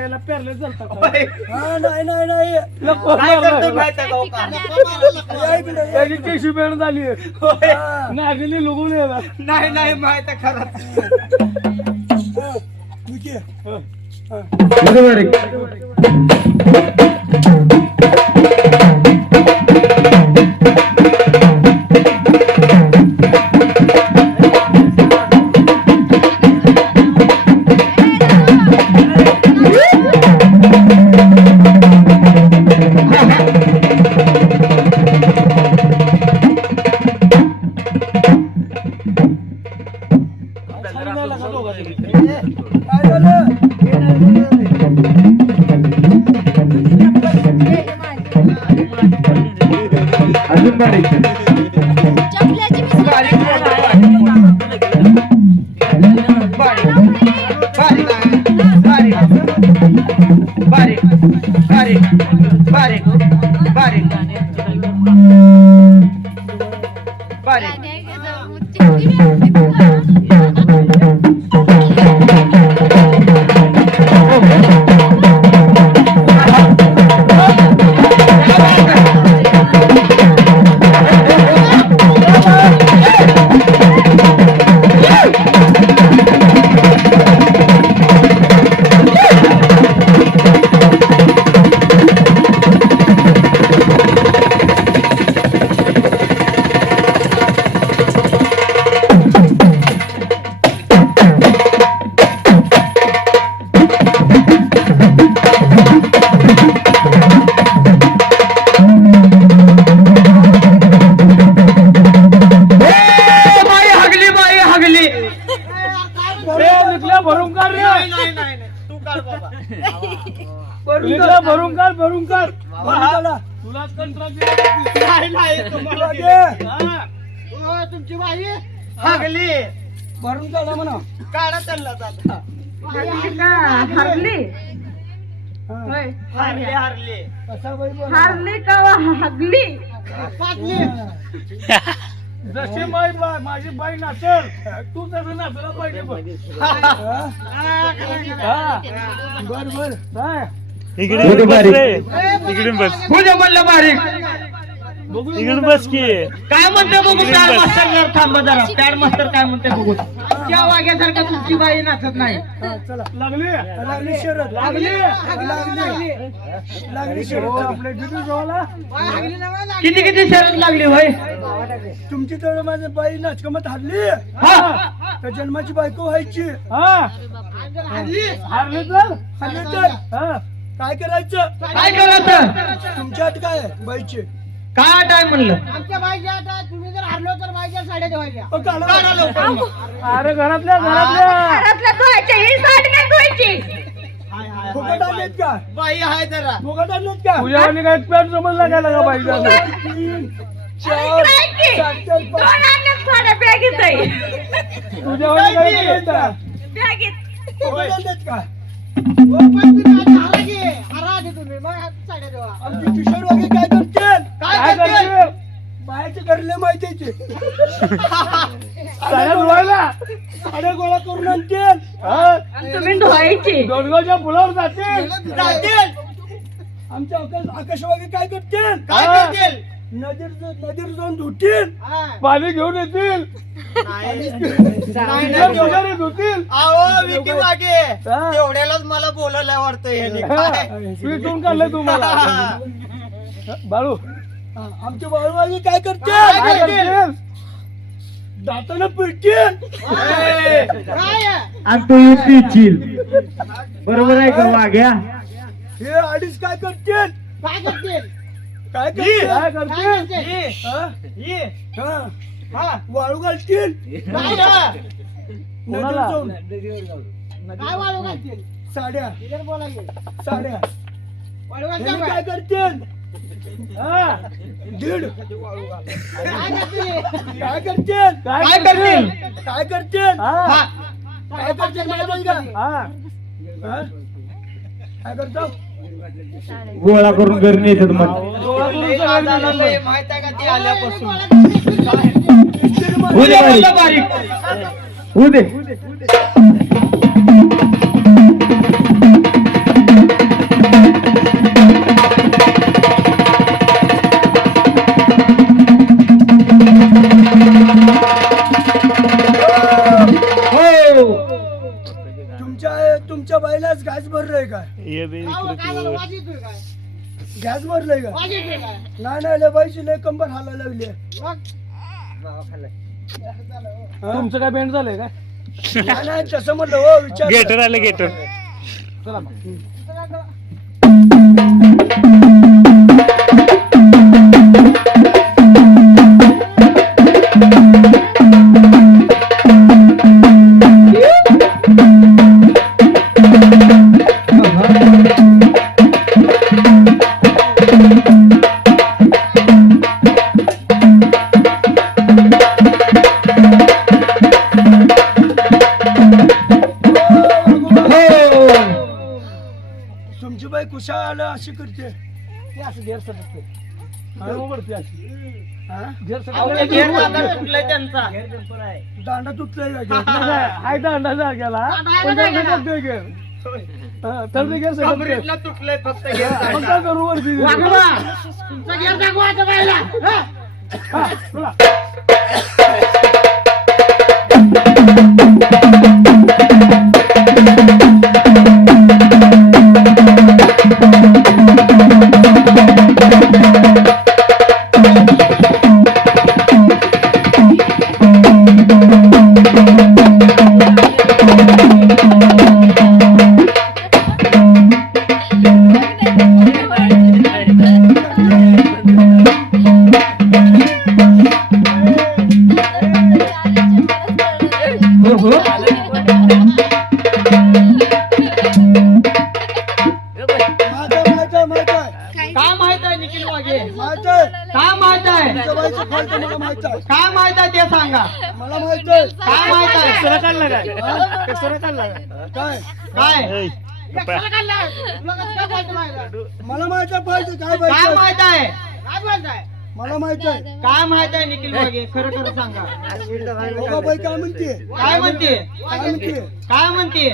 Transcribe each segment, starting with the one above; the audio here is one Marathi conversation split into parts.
आईला पेरले झालता नाही केशी पेरण झाली. नागली लुगून येणार. नाही नाही माहीत आहे खरंच बरोबर கண்டடைத்தது भरून काढ. भरून काढ तुलाच कंत्राट. हो, तुमची बाई हगली. भरून काढा म्हणा. काढा चालला आता हरली हारले. हारले? हारली का हगली. जशी बाई बा- माझी बाई नाचल तू तसं नाचला पाहिजे. हा. बर बर. काय अजून बारीक. तुझ्या म्हणलं बारीक. बघू. इकडून बस की. काय म्हणते बघू पॅड मास्टर जरा थांबा जरा. पॅड मास्टर काय म्हणते बघू. त्या वाघ्यासारखं तुमची बाई नाचत नाही. हा, चला लागली. लागली शरद. लागली. लागली. लागली. शरद. आपल्या दिदी जवळला. किती किती शरद लागली होय? तुमची तर माझी बाई नाचकमत हरली. हा. तर जन्माची बायको व्हायची. हा. हरली तर? हरली तर? हा. काय करायचं? काय करायचं? तुमच्या हात काय बाईची. काय टाइम म्हणलं? आमच्या बाईच्या आता तुम्ही जर हरलो तर बाईच्या साड्या ठेवायच्या अरे घरातल्या घरातल्या. घरातल्या धुवायच्या ही साडी नाही का? बाई आहे जरा. फुकट आणलेत का? तुझ्या काय पॅन्ट समजला काय लागा तुझ्या काय तुम्ही साड्या किशोर वगैरे काय करले माहितीचे. अरे गोळा करून आणतील. फुलावर जातील. जातील. आमच्या आकाशवाणी काय करतील? काय करतील? जाऊन धुतील. पाणी घेऊन येतील. धुतील. एवढ्यालाच मला बोलायला वाटतं तुम्हाला. बाळू आमचे बाळूबाई काय करते? दातानं पिळतील. काय आहे? आणि तू पिचील बरोबर आहे का वाघ्या? हे अडीच काय करतील? काय करतील? काय करतील? काय करतील? ये. हा? हा. हा. वाळू घालतील. नाही ना. नदीवर जाऊन. काय वाळू घालतील? साड्या. साड्या. वाळू हे घालतील काय करतील? दीड काय करतील काय करतील काय करतील काय करतील काय काय करतो गोळा करून घरी नेतात मग. माहीत आहे का ते आल्यापासून होऊ दे बारीक होऊ दे काय बे काय इकडे तू. काय? गॅस भरलंय का? काय? नाही नाही लय बाईची लय कंबर हालायला लागली तुमचं काय बेंड झालंय का नाही नाही तसं म्हणलं हो विचार गेटर आलं गेटर तुमची अशी करते ती असं हा? उघडते अशी हा? घेर सटकते. त्यांचा दांडा तुटलाय का घेर? हाय दांडा जाग्याला पण दांडा करतोय घेर. हा, तर ते घेर सटकते. तुटलंय फक्त मग काय करू वरती तुमचा गेर दाखवायचा बायला हा? हा, बोला. मला माहीत आहे? काय माहीत आहे ते सांगा. मला माहीत आहे. काय माहीत आहे? काय? काय. मला माहीत आहे पाहिजे काय काय पाहिजे माहीत आहे? काय माहीत आहे? मला माहीत आहे. काय माहीत आहे निखिल खरं खरं सांगा. बघा बाई काय म्हणते? काय म्हणते? काय म्हणते? काय म्हणते?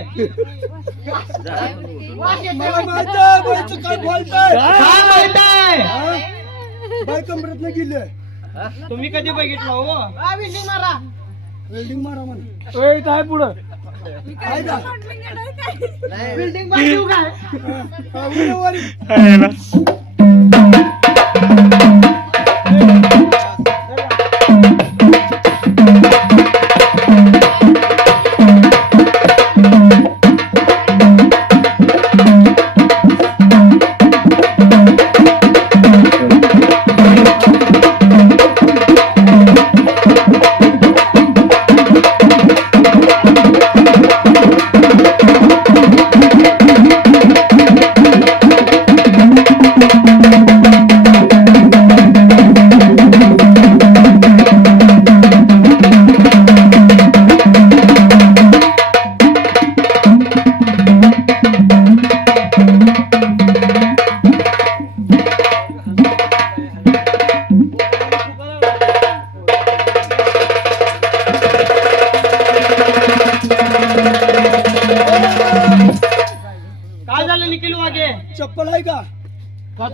मला माहीत आहे बाईचं काय आहे काय माहीत आहे? हा? बाई कमरत गेले. तुम्ही कधी बघितलं हो? वेल्डिंग मारा. म्हणा. ए, काय पुढं. बिल्डिंग बांधू? काय?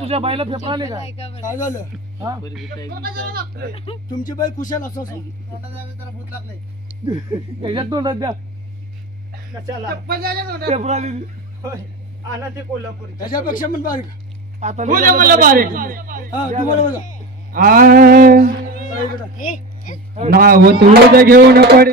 तुझ्या बाईला पेपर आले का? काय झालं? हा? तुमची बाई कुशाल असं सांग. याच्यात तोंडात द्या. पेपर आले. त्याच्यापेक्षा पण बारीक. आता मला बारीक. हा तुम्हाला बघा आ, नाव तुझं घेऊन पड